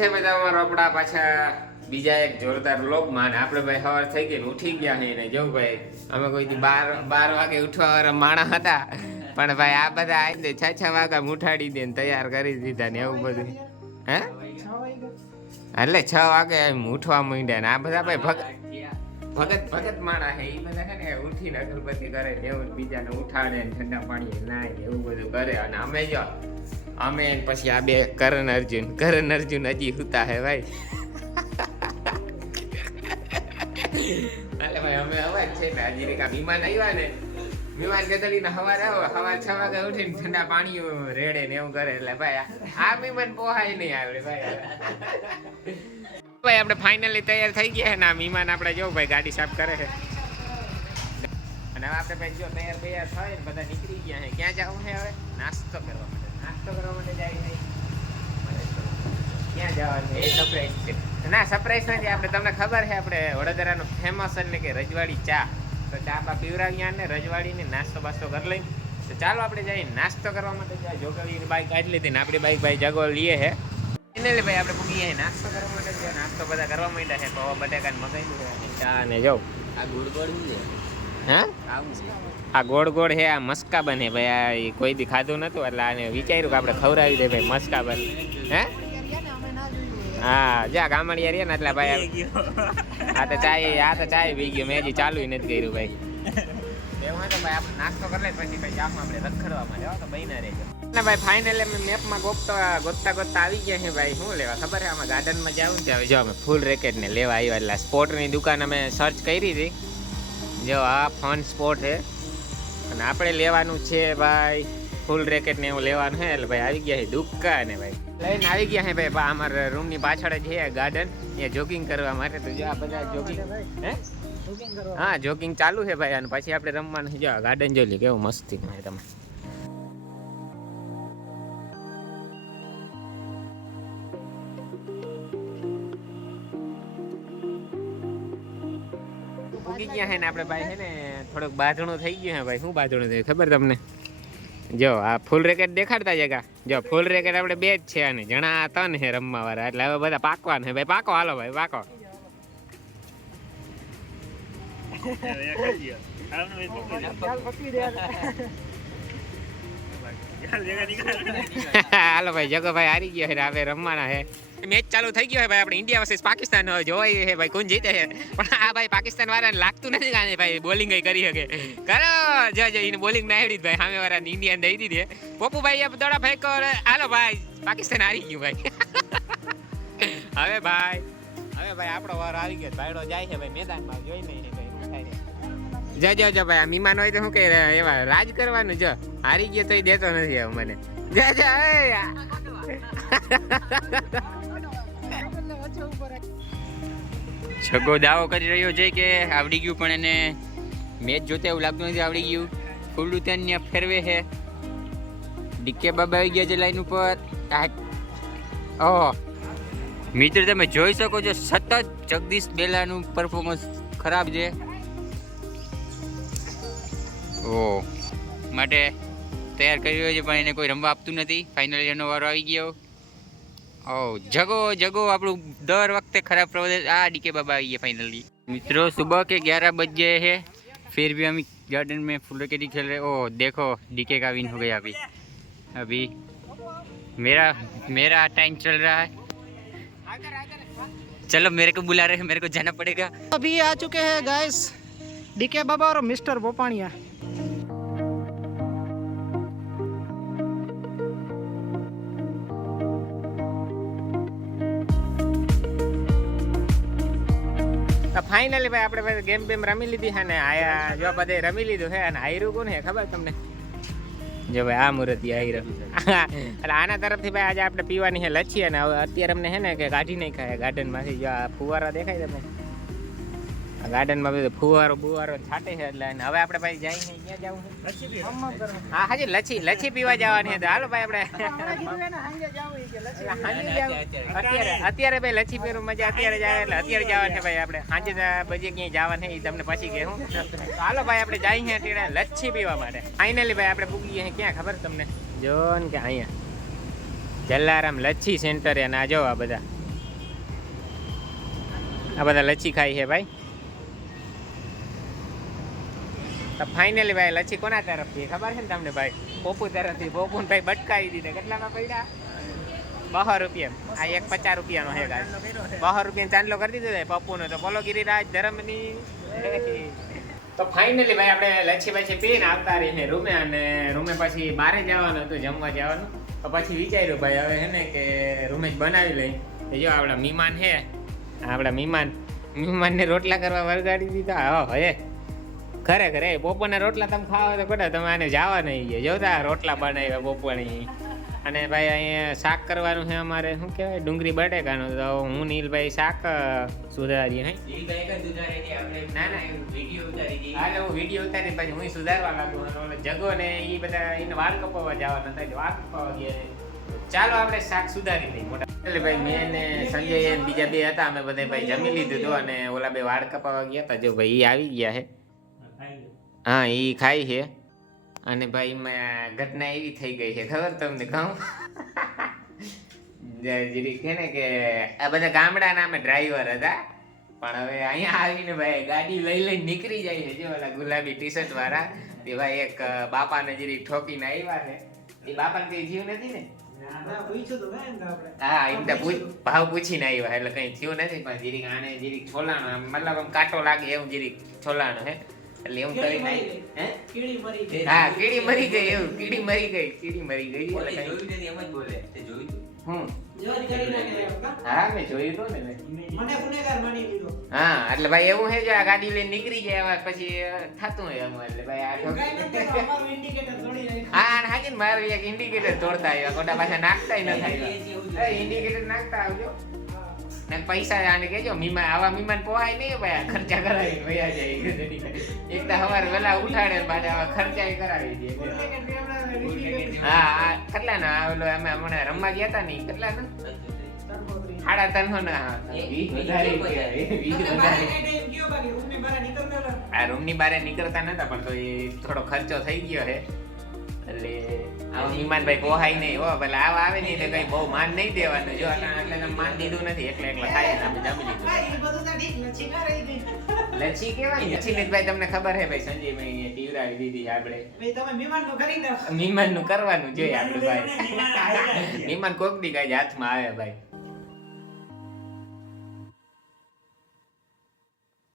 છે બધા અમારો પાછા બીજા એક જોરદાર વ્લોગમાં અને આપણે ભાઈ સવાર થઈ ગઈ ઉઠી ગયા છીએ ને. જો ભાઈ, અમે કોઈ બાર બાર વાગે ઉઠવા વાળા માણસ હતા, પણ ભાઈ આ બધા આવી દે છ છ વાગે ઉઠાડી દે ને તૈયાર કરી દીધા ને એવું બધું. હે? એટલે છ વાગે એમ ઉઠવા માંડ્યા ને. આ બધા ભાઈ ભગત ભગત ભગત માણા છે એ બધા છે ને ઉઠીને અગરબત્તી કરે ને એવું બીજાને ઉઠાડે ને ઠંડા પાણી નાય એવું બધું કરે. અને અમે જો અમે પછી આ બે કરણ અર્જુન કરણ અર્જુન હજી હુતા હે ભાઈ. અરે ભાઈ, અમે અવાજ છે ને, હજી એક વિમાન આવ્યા ને, વિમાન ગદડીને સવારે આવો સવાર છ વાગે ઉઠીને ઠંડા પાણી રેડે ને એવું કરે એટલે ભાઈ, આ- વિમાન પોહાય નહીં આવડે ભાઈ. ભાઈ, આપણે ફાઇનલી તૈયાર થઈ ગયા ને આ વિમાન આપણે જો ભાઈ, ગાડી સાફ કરે છે અને આપણે ભાઈ જો તૈયાર તૈયાર થાય ને, બધા નીકળી ગયા છે ક્યાં જવું છે હવે? નાસ્તો કરવા નાસ્તો કરવા માટે જાય છે. ક્યાં જવાનું? એ સરપ્રાઈઝ છે. ના સરપ્રાઈઝ નથી. આપણે તમને ખબર છે આપણે વડોદરાનો ફેમસ એટલે કે રજવાડી ચા. તો ચા બા પીવરાવ્યા ને રજવાડીને નાસ્તો બાસ્તો કરી લઈ તો ચાલો આપણે જઈએ નાસ્તો કરવા માટે. જાય જોગવી બાઈક કાઢી લીધી ને આપણી બાઈક ભાઈ જગો લઈએ છે ફાઇનલી ભાઈ આપણે પૂગી નાસ્તો કરવા માટે નાસ્તો બધા કરવા માંડ્યા છે પૌવા બટાકા મગાઈ છે. ચા ને જો. આ ગુડ ગોળ છે. હા? આ ગોળ ગોળ છે આ મસ્કા બને ભાઈ આ કોઈ દી ખાધું નતું એટલે આને વિચાર્યું કે આપણે ખવડાવી દે ભાઈ મસ્કા બને. હે? હા જા ગામડિયા રહ્યા ને એટલે ભાઈ આ તો ચાય આ તો ચાય પી ગયો મેં હજી ચાલુ નથી કર્યું ભાઈ. નાસ્તો કરી લે પછી ભાઈ જામ આપણે રખડવા માટે. તો બહીના રહેજો. ના ભાઈ ફાઇનલી અમે મેપમાં ગોતતા ગોતતા ગોતતા આવી ગયા છે ભાઈ શું લેવા ખબર છે આમાં ગાર્ડનમાં જવું છે જો અમે ફૂલ રેકેટ ને લેવા આવ્યા એટલે સ્પોર્ટની દુકાન અમે સર્ચ કરી હતી. જો આ ફન સ્પોટ છે. અને આપણે લેવાનું છે ભાઈ ફૂલ રેકેટ ને એવું લેવાનું છે. એટલે ભાઈ આવી ગયા છે દુકાને ભાઈ. લઈને આવી ગયા છે ભાઈ અમારા રૂમની પાછળ જ છે ગાર્ડન એ જોગિંગ કરવા માટે. તો જો આ બધા જોગિંગ હે? હા જોગિંગ ચાલુ છે ભાઈ. અને પછી આપણે રમવાનું. જો ગાર્ડન જોઈ લે કેવું મસ્તી તમે ઉગી ગયા છે ને આપણે ભાઈ છે ને થોડુંક બાંધણું થઈ ગયું છે ભાઈ. શું બાંધણું થયું? ખબર તમને? જો આ ફૂલ રેકેટ દેખાડતા જગા જો ફૂલ રેકેટ આપણે બે જ છે અને જણા ત્રણ છે રમવા વાળા એટલે હવે બધા પાકવા ને ભાઈ. પાકો હાલો ભાઈ પાકો. હાલો ભાઈ જગો ભાઈ હારી ગયો છે આપણે રમવાના છે મેચ ચાલુ થઈ ગયો છે ભાઈ. આપણે ઇન્ડિયા વર્સેસ પાકિસ્તાન જોવાય છે ભાઈ. કોણ જીતે છે? પણ આ ભાઈ પાકિસ્તાન વાળાને લાગતું નથી જાણે ભાઈ. બોલિંગ કરી શકે. કરો. જો જો, એને બોલિંગ ના આવડી ભાઈ. સામે વાળાને ઇન્ડિયાને દઈ દીધી. પોપુભાઈ ભાઈ એ દોડા ફેંકો હાલો ભાઈ. પાકિસ્તાન હારી ગયું ભાઈ. હવે ભાઈ. હવે ભાઈ, આપણો વાર આવી ગયો. ભાઈડો જાય છે ભાઈ. મેદાનમાં જોઈ નહીં કઈ શું થાય જો જો જો ભાઈ, આ મીમાન હોય તો શું કે એવા રાજ કરવાનું, જો. હારી ગયો તોય દેતો નથી મને. જો જો છગો દાવો કરી રહ્યો છે કે આવડી ગયું, પણ એને મેચ જોતે એવું લાગતું નથી આવડી ગયું. ખુલ્લું ત્યાં ફેરવે છે. ડીકે બાબા આવી ગયા છે લાઈન ઉપર. ઓહ મિત્ર, તમે જોઈ શકો છો, સતત જગદીશ બેલાનું પરફોર્મન્સ ખરાબ છે. ઓ. માટે તૈયાર કરી છે, પણ એને કોઈ રમવા આપતું નથી. ફાઇનલી એનો વારો આવી ગયો. ઓ જગો જગો આપણું દર वक्त खराब प्रदर्शन आ डीके बाबा आई है फाइनली मित्रों सुबह के 11 बज गए हैं फिर भी हम गार्डन में फुल विकेट खेल रहे ओ देखो डीके का विन हो गया अभी अभी मेरा मेरा टाइम चल रहा है चलो मेरे को बुला रहे हैं मेरे को जाना पड़ेगा अभी आ चुके हैं गाइस डीके बाबा और मिस्टर बोपानिया ફાઇનલી ભાઈ આપણે ભાઈ ગેમ બેમ રમી લીધી છે ને આયા જો બધે રમી લીધું છે અને આયરું કોણ છે ખબર તમને? જો ભાઈ આ મૂર્તિ આયરો એટલે આના તરફથી ભાઈ આજે આપણે પીવાની છે લચ્છી અને અત્યારે અમને છે ને કે કાઢી નહીં ખાય ગાર્ડનમાંથી જો આ ફુવારા દેખાય તમને? ગાર્ડનમાં બધું ફુવારો બુવારો છાટે છે એટલે હવે આપણે ભાઈ જાય ક્યાં જવું છે. હા હાજી લચ્છી લચ્છી પીવા જવાની છે. તો હાલો ભાઈ આપણે. અત્યારે અત્યારે ભાઈ લચ્છી પીવાનું મજા અત્યારે જાય એટલે અત્યારે જવાનું છે ભાઈ આપણે. સાંજે પછી ક્યાંય જવાનું છે એ તમને પછી કહે. હું હાલો ભાઈ આપણે જઈએ અત્યારે લચ્છી પીવા માટે. ફાઇનલી ભાઈ આપણે પૂગી ગયા ક્યાં ખબર તમને? જો ને કે અહીંયા. જલારામ લચ્છી સેન્ટર આ જો આ બધા. આ બધા લચ્છી ખાય છે ભાઈ. તો ફાઇનલી ભાઈ, લચ્છી કોના તરફથી? ખબર છે ને તમને ભાઈ? પોપુ તરફથી. પોપુન ભાઈ બટકાવી દીધા. કેટલામાં પડ્યા? બસો રૂપિયા આ એક પચાસ રૂપિયાનો હે ગાય બસો રૂપિયા ચાંદલો કરી દીધો પપ્પુનો. તો બોલો ગિરિરાજ ધર્મની. તો ફાઇનલી ભાઈ, આપણે લચ્છી પછી પીને આવતા રહીને રૂમે અને રૂમે પછી બારે જવાનું હતું, જમવા જવાનું. તો પછી વિચાર્યું ભાઈ, હવે હે ને કે રૂમે જ બનાવી લઈ. જો આપણા મહેમાન છે. આપણા મહેમાન. મહેમાનને રોટલા કરવા વરગાડી દીધા. હા હે ખરેખર એ બપોરના રોટલા તમે ખાવા તો ખોટા તમે આને જવા નહીં ગયા. જોતા રોટલા બનાવ્યા બપોરની. અને ભાઈ અહીંયા શાક કરવાનું છે અમારે શું કહેવાય ડુંગળી બટેકાનું. તો હું નીલભાઈ શાક સુધારીએ હે? ના ના હાલે હું વીડિયો ઉતારી પછી હું સુધારવા લાગુ જગો ને એ બધા એને વાળ કપાવવા જવાના એટલે વાળ કપાવવા ગયા ચાલો આપણે શાક સુધારી લઈએ મોટા. એટલે ભાઈ મેં ને સંજય બીજા બે હતા અમે બધા ભાઈ જમી લીધું હતું અને ઓલા બે વાળ કપાવવા ગયા હતા. જો ભાઈ એ આવી ગયા છે. હા એ ખાય છે. અને ભાઈ ઘટના એવી થઈ ગઈ છે ખબર તમને કહું? જીરી કે ને કે આ બધા ગામડાના અમે ડ્રાઈવર હતા. પણ હવે અહીંયા આવીને ભાઈ ગાડી લઈ લઈને નીકળી જાય છે જો ઓલા ગુલાબી ટી શર્ટ વાળા. તે ભાઈ એક બાપાને જીરી ઠોકીને આવ્યા છે. એ બાપાને કઈ થયું નથી ને? હા એમ તો પૂછ ભાવ પૂછીને આવ્યા એટલે કઈ થયું નથી પણ જીરીક આને જીરીક છોલાણો મતલબ આમ કાંટો લાગે એવું જીરીક છોલાણો હે એટલે એવું નાખી. હે? હા કીડી મરી ગઈ એવું કીડી મરી ગઈ કીડી મરી ગઈ. એટલે કઈ- હું હા મેં જોયું તો ને મેં. હા એટલે ભાઈ એવું છે જો આ ગાડી લઈને નીકળી જાય એમાં પછી થાતું હોય એમ એટલે ભાઈ આ હા હાજી ને મારું એક ઇન્ડિકેટર તોડતા આવ્યા ખોટા પાછા નાખતા ન થાય ઇન્ડિકેટર નાખતા આવજો. ને પૈસા આને કેજો મીમા આવા મીમાન પોહાય નહીં ભાઈ ખર્ચા કરાવી વયા જાય એક તો સવારે વેલા ઉઠાડે પાછા આવા ખર્ચા કરાવી દે. હા કેટલા ના ઓલો અમે હમણાં રમવા ગયા હતા ને ઈ કેટલા ના? સાડા ત્રણસો ના હા, વીસ વધારે વધારે. આ રૂમની બારે નીકળતા નતા પણ તો એ થોડો ખર્ચો થઈ ગયો હે. એટલે આવા ભાઈ પોહાય નહીં હો પેલા આવા આવે નહીં એટલે કઈ બહુ માન નહીં દેવાનું. જો એટલે માન દીધું નથી એટલે એટલે ખાય ને જમી લીધું. લચ્છી કેવાય લચ્છી ને ભાઈ તમને ખબર હે ભાઈ સંજયભાઈ ને પીવડાવી દીધી આપણે મહેમાનનું કરવાનું જોઈએ આપણે ભાઈ. મહેમાન કોક દી કઈ હાથમાં આવે ભાઈ.